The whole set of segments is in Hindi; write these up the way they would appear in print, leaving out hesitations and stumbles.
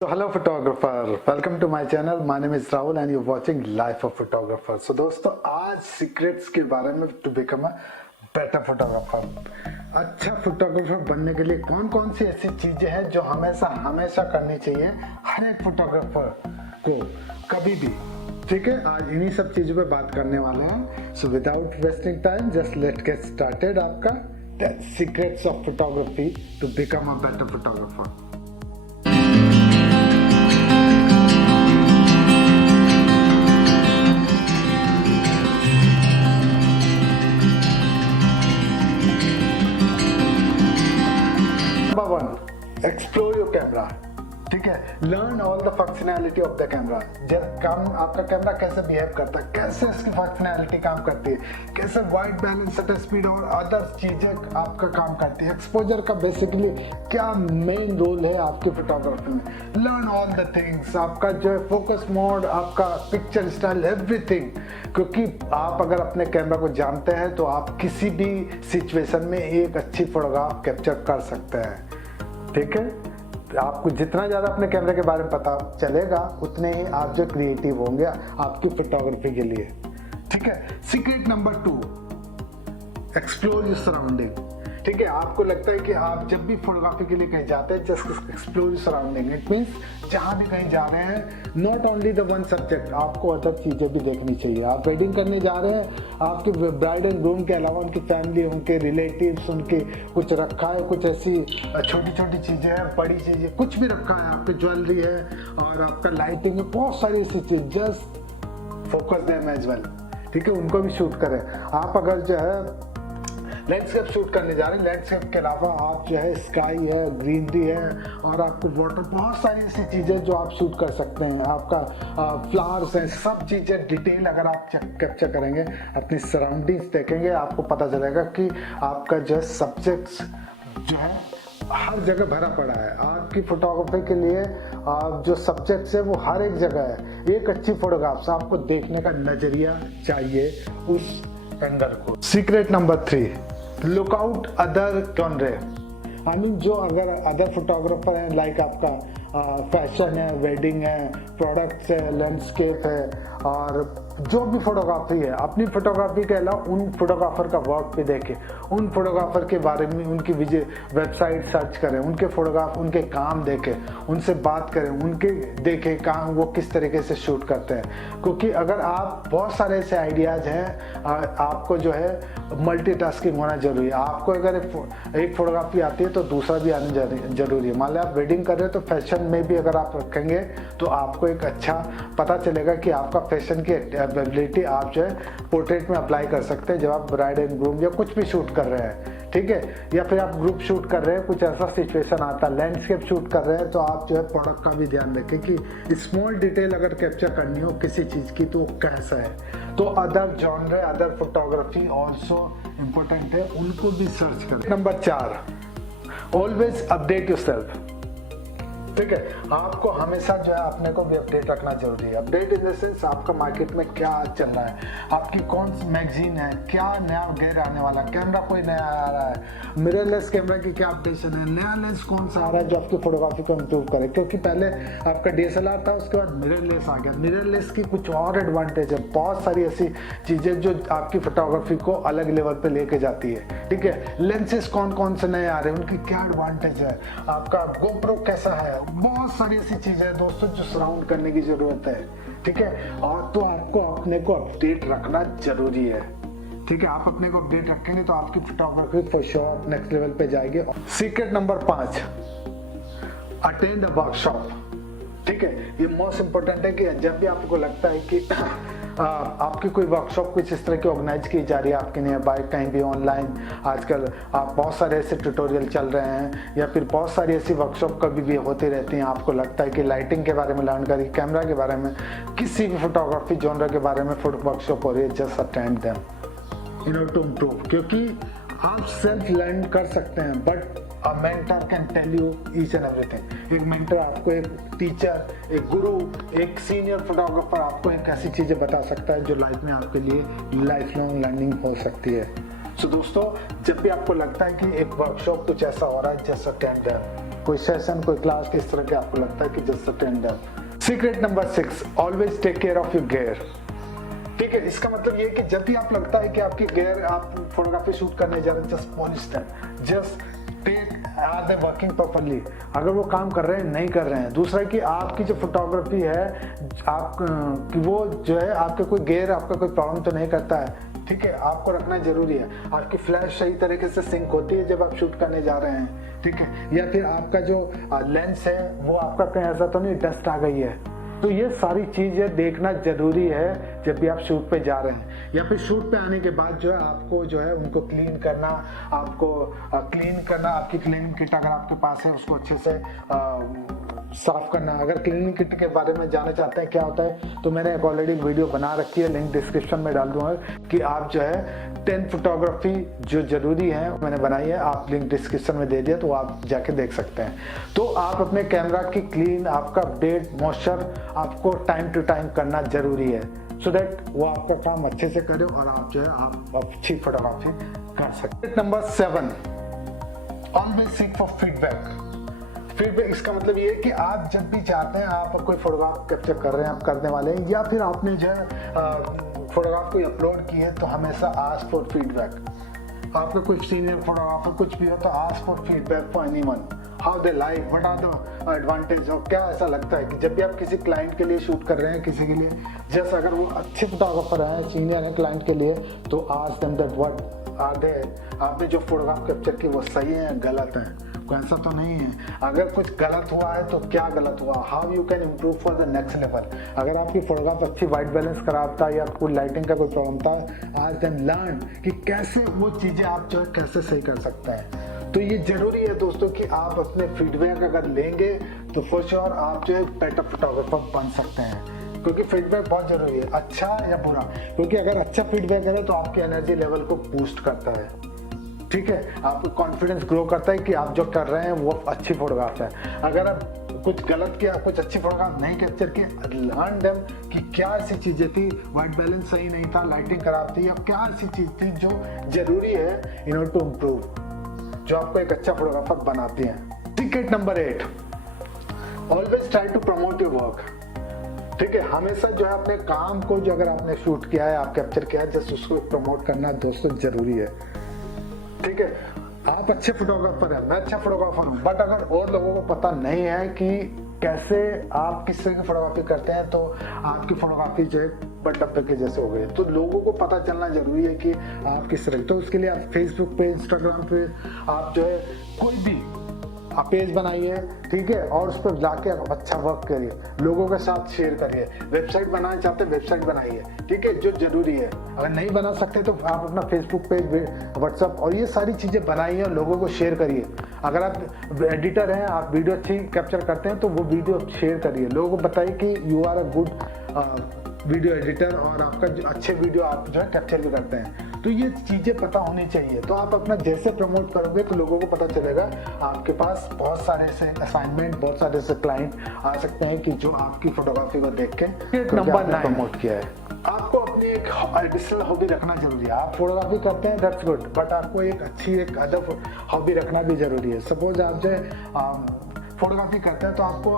So hello photographer, welcome to my channel. My name is Rahul and you're watching Life of Photographer. So दोस्तों आज सीक्रेट्स के बारे में to become a better photographer. अच्छा फोटोग्राफर बनने के लिए कौन कौन सी ऐसी चीजें हैं जो हमेशा करनी चाहिए हर एक फोटोग्राफर को कभी भी। ठीक है, आज इन्हीं सब चीजों पे बात करने वाले हैं। So without wasting time just let get started. आपका secrets of photography to become a better photographer. Explore your camera. ठीक है, learn all the functionality of the camera. काम आपका कैमरा कैसे बिहेव करता है, कैसे इसकी फंक्शनैलिटी काम करती है, कैसे वाइट बैलेंस, शटर स्पीड और अदर चीजें आपका काम करती है। एक्सपोजर का बेसिकली क्या मेन रोल है आपकी फोटोग्राफी में। लर्न ऑल द थिंग्स, आपका जो है फोकस मोड, आपका पिक्चर स्टाइल, एवरीथिंग। क्योंकि आप अगर अपने कैमरा को जानते हैं तो आप किसी भी सिचुएशन में एक अच्छी फोटोग्राफ कैप्चर कर सकते हैं। ठीक है, आपको जितना ज़्यादा अपने कैमरे के बारे में पता चलेगा उतने ही आप जो क्रिएटिव होंगे आपकी फोटोग्राफी के लिए। ठीक है, secret number 2, explore your surrounding. ठीक है, आपको लगता है कि आप जब भी फोटोग्राफी के लिए कहीं जाते हैं just explore your surrounding. It means जहाँ भी कहीं जा रहे हैं not only the one subject, आपको अदर चीज़ें भी देखनी चाहिए। आप वेडिंग करने जा रहे हैं, आपके ब्राइड एंड ग्रूम के अलावा उनकी फैमिली, उनके रिलेटिव्स, उनके कुछ रखा है, कुछ ऐसी छोटी छोटी चीज़ें हैं, बड़ी चीज़ें कुछ भी रखा है, आपकी ज्वेलरी है और आपका लाइटिंग है, बहुत सारी ऐसी चीज़। Just focus them as well. ठीक है, उनको भी शूट करें। आप अगर जो है लैंडस्केप शूट करने जा रहे हैं, लैंडस्केप के अलावा आप जो है स्काई है, ग्रीनरी है और आपको वाटर, बहुत सारी ऐसी चीज़ें जो आप शूट कर सकते हैं। आपका फ्लावर्स हैं, सब चीज़ें डिटेल अगर आप कैप्चर करेंगे, अपनी सराउंडिंग्स देखेंगे, आपको पता चलेगा कि आपका जो है सब्जेक्ट्स जो है हर जगह भरा पड़ा है। आपकी फोटोग्राफी के लिए आप जो सब्जेक्ट्स है वो हर एक जगह है। एक अच्छी फोटोग्राफ्स आपको देखने का नजरिया चाहिए उस एंगल को। Secret number 3, look out other genre. I mean जो अगर अदर फोटोग्राफर हैं, लाइक आपका फैशन है, वेडिंग है, प्रोडक्ट्स है, लैंडस्केप है और जो भी फोटोग्राफी है, अपनी फोटोग्राफी के अलावा उन फोटोग्राफर का वर्क भी देखें, उन फोटोग्राफर के बारे में उनकी वेबसाइट सर्च करें, उनके फोटोग्राफ, उनके काम देखें, उनसे बात करें, उनके देखें काम वो किस तरीके से शूट करते हैं। क्योंकि अगर आप बहुत सारे ऐसे आइडियाज़ हैं, आपको जो है मल्टीटास्किंग होना जरूरी है। आपको अगर एक फोटोग्राफी आती है तो दूसरा भी आना जरूरी है। मान लो आप वेडिंग कर रहे हो तो फैशन में भी अगर आप रखेंगे तो आपको एक अच्छा पता चलेगा कि आपका फैशन की एबिलिटी आप जो है पोर्ट्रेट में अप्लाई कर सकते हैं जब आप ब्राइड एंड ग्रूम या कुछ भी शूट कर रहे हैं। ठीक है, या फिर आप ग्रुप शूट कर रहे हैं, कुछ ऐसा सिचुएशन आता है, लैंडस्केप शूट कर रहे हैं, तो आप जो है प्रोडक्ट का भी ध्यान रखें कि स्मॉल डिटेल अगर कैप्चर करनी हो किसी चीज़ की तो कैसा है। तो other genre, other photography also important है, उनको भी सर्च करें। Number 4, always update yourself. ठीक है, आपको हमेशा जो है अपने को भी अपडेट रखना जरूरी है। अपडेट इन द सेंस आपका मार्केट में क्या चल रहा है, आपकी कौन सी मैगजीन है, क्या नया गेयर आने वाला, कैमरा कोई नया आ रहा है, मिररलेस कैमरा की क्या अपडेशन है, नया लेंस कौन सा आ रहा है जो आपकी फोटोग्राफी को इम्प्रूव करे। क्योंकि पहले आपका DSLR था, उसके बाद मिररलेस आ गया। मिररलेस की कुछ और एडवांटेज है, बहुत सारी ऐसी चीज़ें जो आपकी फोटोग्राफी को अलग लेवल पे लेके जाती है। ठीक है, लेंसेज कौन कौन से नए आ रहे हैं, उनकी क्या एडवांटेज है, आपका GoPro कैसा है, बहुत सारी ऐसी चीजें हैं दोस्तों जो सराउंड करने की जरूरत है। ठीक है, और तो आपको अपने को अपडेट रखना जरूरी है। ठीक है, आप अपने को अपडेट रखेंगे तो आपकी photography for sure next level पे जाएगी। Secret number 5, attend a workshop. ठीक है, ये मोस्ट इंपॉर्टेंट है कि जब भी आपको लगता है कि आपकी कोई वर्कशॉप कुछ इस तरह की ऑर्गेनाइज की जा रही है आपके लिए, बाइक कहीं भी ऑनलाइन आजकल आप बहुत सारे ऐसे ट्यूटोरियल चल रहे हैं या फिर बहुत सारी ऐसी वर्कशॉप कभी भी होती रहती हैं। आपको लगता है कि लाइटिंग के बारे में लर्न करिए, कैमरा के बारे में, किसी भी फोटोग्राफी जॉनर के बारे में वर्कशॉप हो रही है, just attend them in order to improve. क्योंकि आप सेल्फ लर्न कर सकते हैं but a mentor can tell you each and everything. एक मेंटर आपको, एक टीचर, एक गुरु, एक सीनियर फोटोग्राफर आपको एक ऐसी चीजें बता सकता है जो लाइफ में आपके लिए लाइफ लॉन्ग लर्निंग हो सकती है। सो दोस्तों, जब भी आपको लगता है कि एक वर्कशॉप कुछ ऐसा हो रहा है, जस्ट अटेंड देम। कोई सेशन, कोई क्लास, किस तरह के आपको लगता है कि just attend them. Secret number 6, always take care of your gear. ठीक है, इसका मतलब ये है कि जब भी आप लगता है कि आपकी गियर, आप फोटोग्राफी शूट करने जा रहे हैं, just polish them, just take, are they working properly, अगर वो काम कर रहे हैं नहीं कर रहे हैं। दूसरा कि आपकी जो फोटोग्राफी है आप कि वो जो है आपके कोई गियर आपका कोई प्रॉब्लम तो नहीं करता है। ठीक है, आपको रखना जरूरी है। आपकी फ्लैश सही तरीके से सिंक होती है जब आप शूट करने जा रहे हैं। ठीक है, या फिर आपका जो लेंस है वो आपका कहीं ऐसा तो नहीं डस्ट आ गई है। तो ये सारी चीजें देखना जरूरी है जब भी आप शूट पे जा रहे हैं, या फिर शूट पे आने के बाद जो है आपको जो है उनको क्लीन करना, आपको क्लीन करना, आपकी क्लीनिंग किट अगर आपके पास है उसको अच्छे से साफ करना। अगर क्लीनिंग किट के बारे में जानना चाहते हैं क्या होता है तो मैंने एक ऑलरेडी वीडियो बना रखी है, लिंक डिस्क्रिप्शन में डाल दूंगा, कि आप जो है 10 फोटोग्राफी जो जरूरी है मैंने बनाई है, आप लिंक डिस्क्रिप्शन में दे दिया तो आप जाके देख सकते हैं। तो आप अपने कैमरा की क्लीन, आपका अपडेट, मॉइस्चर आपको टाइम टू टाइम करना जरूरी है, सो दैट वो आपका काम अच्छे से करे और आप जो है आप अच्छी फोटोग्राफी कर सकते। Number 7, always seek for feedback. Feedback इसका मतलब ये है कि आप जब भी चाहते हैं, आप कोई फोटोग्राफ कैप्चर कर रहे हैं, आप करने वाले हैं, या फिर आपने जो है फोटोग्राफ को अपलोड की है, तो हमेशा आस्क फॉर फीडबैक। आपका कोई सीनियर फोटोग्राफर कुछ भी हो तो ask for feedback for anyone, how they like, what are the advantage, और क्या ऐसा लगता है कि जब भी आप किसी क्लाइंट के लिए शूट कर रहे हैं, किसी के लिए, जैसे अगर वो अच्छे फोटोग्राफर हैं, सीनियर है क्लाइंट के लिए, तो ask them that what are they, आपने जो फोटोग्राफ कैप्चर की वो सही है या गलत है, ऐसा तो नहीं है। अगर कुछ गलत हुआ है तो क्या गलत हुआ, how you can improve for the next level. अगर आपकी फोटोग्राफ अच्छी वाइट बैलेंस खराब था या कोई लाइटिंग का कोई प्रॉब्लम था, आज देन लर्न कि कैसे वो चीजें आप जो है कैसे सही कर सकते हैं। तो ये जरूरी है दोस्तों कि आप अपने फीडबैक अगर लेंगे तो फॉर श्योर आप जो है बेटर फोटोग्राफर बन सकते हैं, क्योंकि फीडबैक बहुत जरूरी है, अच्छा या बुरा। क्योंकि अगर अच्छा फीडबैक है तो आपकी एनर्जी लेवल को बूस्ट करता है। ठीक है, आपको कॉन्फिडेंस ग्रो करता है कि आप जो कर रहे हैं वो अच्छी फोटोग्राफ है। अगर आप कुछ गलत किया, कुछ अच्छी फोटोग्राफ नहीं कैप्चर की, लर्न देम कि क्या ऐसी चीजें थी, वाइट बैलेंस सही नहीं था, लाइटिंग खराब थी, या क्या ऐसी चीज थी जो जरूरी है इन ऑर्डर टू इम्प्रूव, जो आपको एक अच्छा फोटोग्राफर बनाती है। Secret number 8, always try to promote your work. ठीक है, हमेशा जो है अपने काम को, जो अगर आपने शूट किया है, आप कैप्चर किया है, जस्ट उसको प्रमोट करना दोस्तों जरूरी है। ठीक है, आप अच्छे फोटोग्राफर हैं, मैं अच्छा फोटोग्राफर हूं, बट अगर और लोगों को पता नहीं है कि कैसे आप किस तरह की फोटोग्राफी करते हैं, तो आपकी फोटोग्राफी जो है डब्बे के जैसे हो गई। तो लोगों को पता चलना जरूरी है कि आप किस तरह, तो उसके लिए आप फेसबुक पे, इंस्टाग्राम पे आप जो है कोई भी आप पेज बनाइए, ठीक है, और उस पर जाके आप अच्छा वर्क करिए, लोगों के साथ शेयर करिए। वेबसाइट बनाना चाहते हैं, वेबसाइट बनाइए, ठीक है, जो जरूरी है। अगर नहीं बना सकते तो आप अपना फेसबुक पेज, व्हाट्सएप और ये सारी चीज़ें बनाइए और लोगों को शेयर करिए। अगर आप एडिटर हैं, आप वीडियो अच्छी कैप्चर करते हैं, तो वो वीडियो शेयर करिए, लोगों को बताइए कि you are a good video editor और आपका अच्छे वीडियो आप जो है कैप्चर भी करते हैं। तो ये चीज़ें पता होनी चाहिए। तो आप अपना जैसे प्रमोट करोगे तो लोगों को पता चलेगा। आपके पास बहुत सारे से असाइनमेंट, बहुत सारे से क्लाइंट आ सकते हैं कि जो आपकी फोटोग्राफी को देख के नंबर 9 प्रमोट किया है। आपको अपनी एक एडिशनल हॉबी रखना जरूरी है। आप फोटोग्राफी करते हैं, दैट्स गुड, बट आपको एक अच्छी एक अदर हॉबी रखना भी जरूरी है। सपोज आप जो है फोटोग्राफी करते हैं तो आपको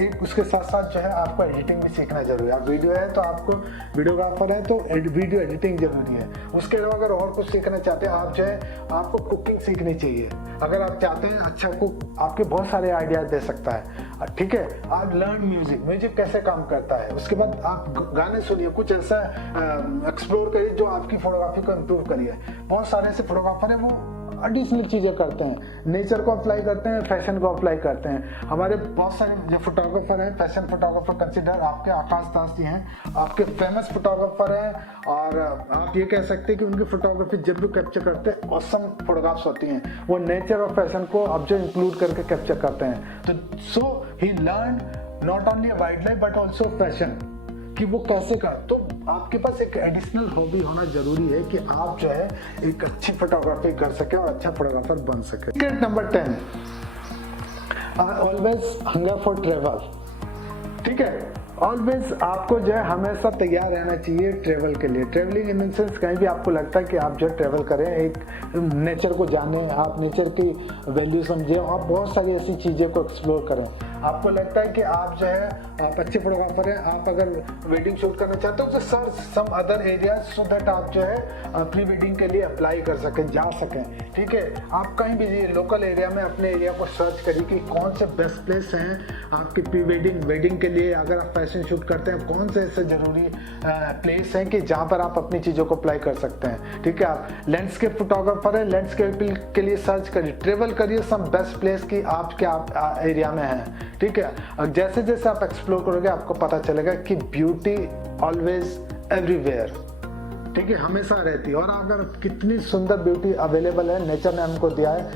एक उसके साथ साथ जो है आपको एडिटिंग भी सीखना जरूरी है। आप वीडियो है तो आपको वीडियोग्राफर है तो वीडियो एडिटिंग जरूरी है। उसके अलावा अगर और कुछ सीखना चाहते हैं आप जो है आपको कुकिंग सीखनी चाहिए। अगर आप चाहते हैं अच्छा कुक, आपके बहुत सारे आइडियाज दे सकता है, ठीक है। आप लर्न म्यूजिक कैसे काम करता है। उसके बाद आप गाने सुनिए, कुछ ऐसा एक्सप्लोर करिए जो आपकी फोटोग्राफी को इम्प्रूव करिए। बहुत सारे ऐसे फोटोग्राफर है वो एडिशनल चीज़ें करते हैं, नेचर को अप्लाई करते हैं, फैशन को अप्लाई करते हैं। हमारे बहुत सारे जो फोटोग्राफर हैं, फैशन फोटोग्राफर कंसिडर आपके आकाश दास जी हैं, आपके फेमस फोटोग्राफर हैं और आप ये कह सकते हैं कि उनकी फोटोग्राफी जब भी कैप्चर करते हैं ऑसम फोटोग्राफ्स होती हैं। वो नेचर और फैशन को अब जो इंक्लूड करके कैप्चर करते हैं। तो so he learn not only wildlife but also fashion कि वो कैसे कर। तो आपके पास एक एडिशनल हॉबी होना जरूरी है कि आप जो है एक अच्छी फोटोग्राफी कर सके और अच्छा फोटोग्राफर बन सके। Secret number 10, always hunger for travel. ठीक है। ऑलवेज आपको जो है हमेशा तैयार रहना चाहिए ट्रेवल के लिए। ट्रेवलिंग इन द सेंस कहीं भी आपको लगता है कि आप जो ट्रेवल करें, एक नेचर को जानें, आप नेचर की वैल्यू समझें, आप बहुत सारी ऐसी चीज़ें को एक्सप्लोर करें। आपको लगता है कि आप जो है आप अच्छे फोटोग्राफर हैं, आप अगर वेडिंग शूट करना चाहते हो तो search some other areas so that आप जो है प्री वेडिंग के लिए अप्लाई कर सकें, जा सकें। ठीक है, आप कहीं भी लोकल एरिया में अपने एरिया को सर्च करिए कि कौन से बेस्ट प्लेस हैं आपकी प्री वेडिंग के लिए। अगर आप फैशन शूट करते हैं, कौन से ऐसे ज़रूरी प्लेस हैं कि जहाँ पर आप अपनी चीज़ों को अप्लाई कर सकते हैं। ठीक है, आप लैंडस्केप फोटोग्राफर हैं, लैंडस्केप के लिए सर्च करिए, ट्रेवल करिए सम बेस्ट प्लेस की आप क्या एरिया में हैं। ठीक है, और जैसे जैसे आप एक्सप्लोर करोगे आपको पता चलेगा कि ब्यूटी ऑलवेज एवरीवेयर, ठीक है, हमेशा रहती है। और अगर कितनी सुंदर ब्यूटी अवेलेबल है, नेचर ने हमको दिया है,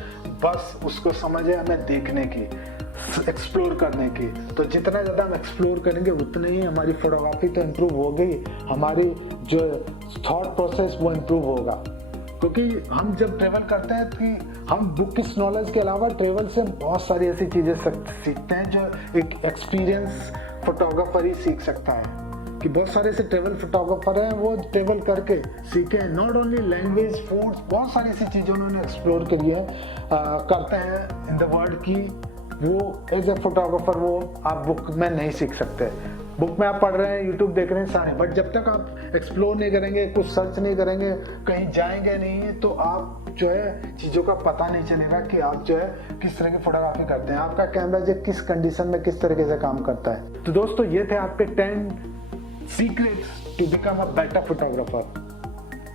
बस उसको समझे हमें देखने की, एक्सप्लोर करने की। तो जितना ज़्यादा हम एक्सप्लोर करेंगे उतनी ही हमारी फोटोग्राफी तो इम्प्रूव होगी, हमारी जो थॉट प्रोसेस वो इम्प्रूव होगा। क्योंकि हम जब ट्रेवल करते हैं कि हम बुक की नॉलेज के अलावा ट्रेवल से बहुत सारी ऐसी चीज़ें सीखते हैं जो एक एक्सपीरियंस फोटोग्राफर ही सीख सकता है। कि बहुत सारे ऐसे ट्रेवल फोटोग्राफर हैं, वो ट्रेवल करके सीखे, नॉट ओनली लैंग्वेज, फूड्स, बहुत सारी ऐसी चीज़ें उन्होंने एक्सप्लोर करी है, करते हैं इन द वर्ल्ड की वो एज ए फोटोग्राफर वो आप बुक में नहीं सीख सकते। बुक में आप पढ़ रहे हैं, यूट्यूब देख रहे हैं सारे, बट जब तक आप एक्सप्लोर नहीं करेंगे, कुछ सर्च नहीं करेंगे, कहीं जाएंगे नहीं, तो आप जो है चीज़ों का पता नहीं चलेगा कि आप जो है किस तरह की फोटोग्राफी करते हैं, आपका कैमरा जो किस कंडीशन में किस तरीके से काम करता है। तो दोस्तों ये थे आपके 10 secrets to become a better photographer.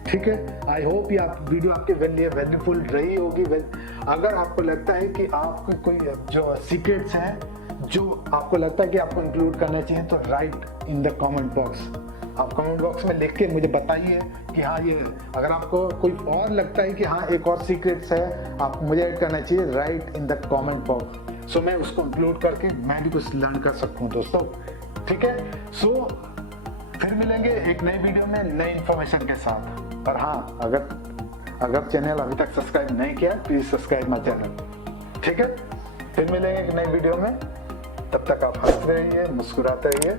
ठीक है, आई होप ये आप वीडियो आपके लिए वैल्यूफुल रही होगी। अगर आपको लगता है कि आपको कोई जो सीक्रेट्स हैं जो आपको लगता है कि आपको इंक्लूड करना चाहिए, तो right in the comment box, आप कमेंट बॉक्स में लिख के मुझे बताइए कि हाँ ये। अगर आपको कोई और लगता है कि हाँ एक और सीक्रेट्स है आप मुझे ऐड करना चाहिए, right in the comment box, so मैं उसको इंक्लूड करके मैं भी कुछ लर्न कर सकूँ दोस्तों। ठीक है, सो फिर मिलेंगे एक नई वीडियो में नई इन्फॉर्मेशन के साथ। पर हाँ, अगर चैनल अभी तक सब्सक्राइब नहीं किया, प्लीज सब्सक्राइब माय चैनल। ठीक है, फिर मिलेंगे एक नई वीडियो में, तब तक आप हंसते रहिए, मुस्कुराते रहिए।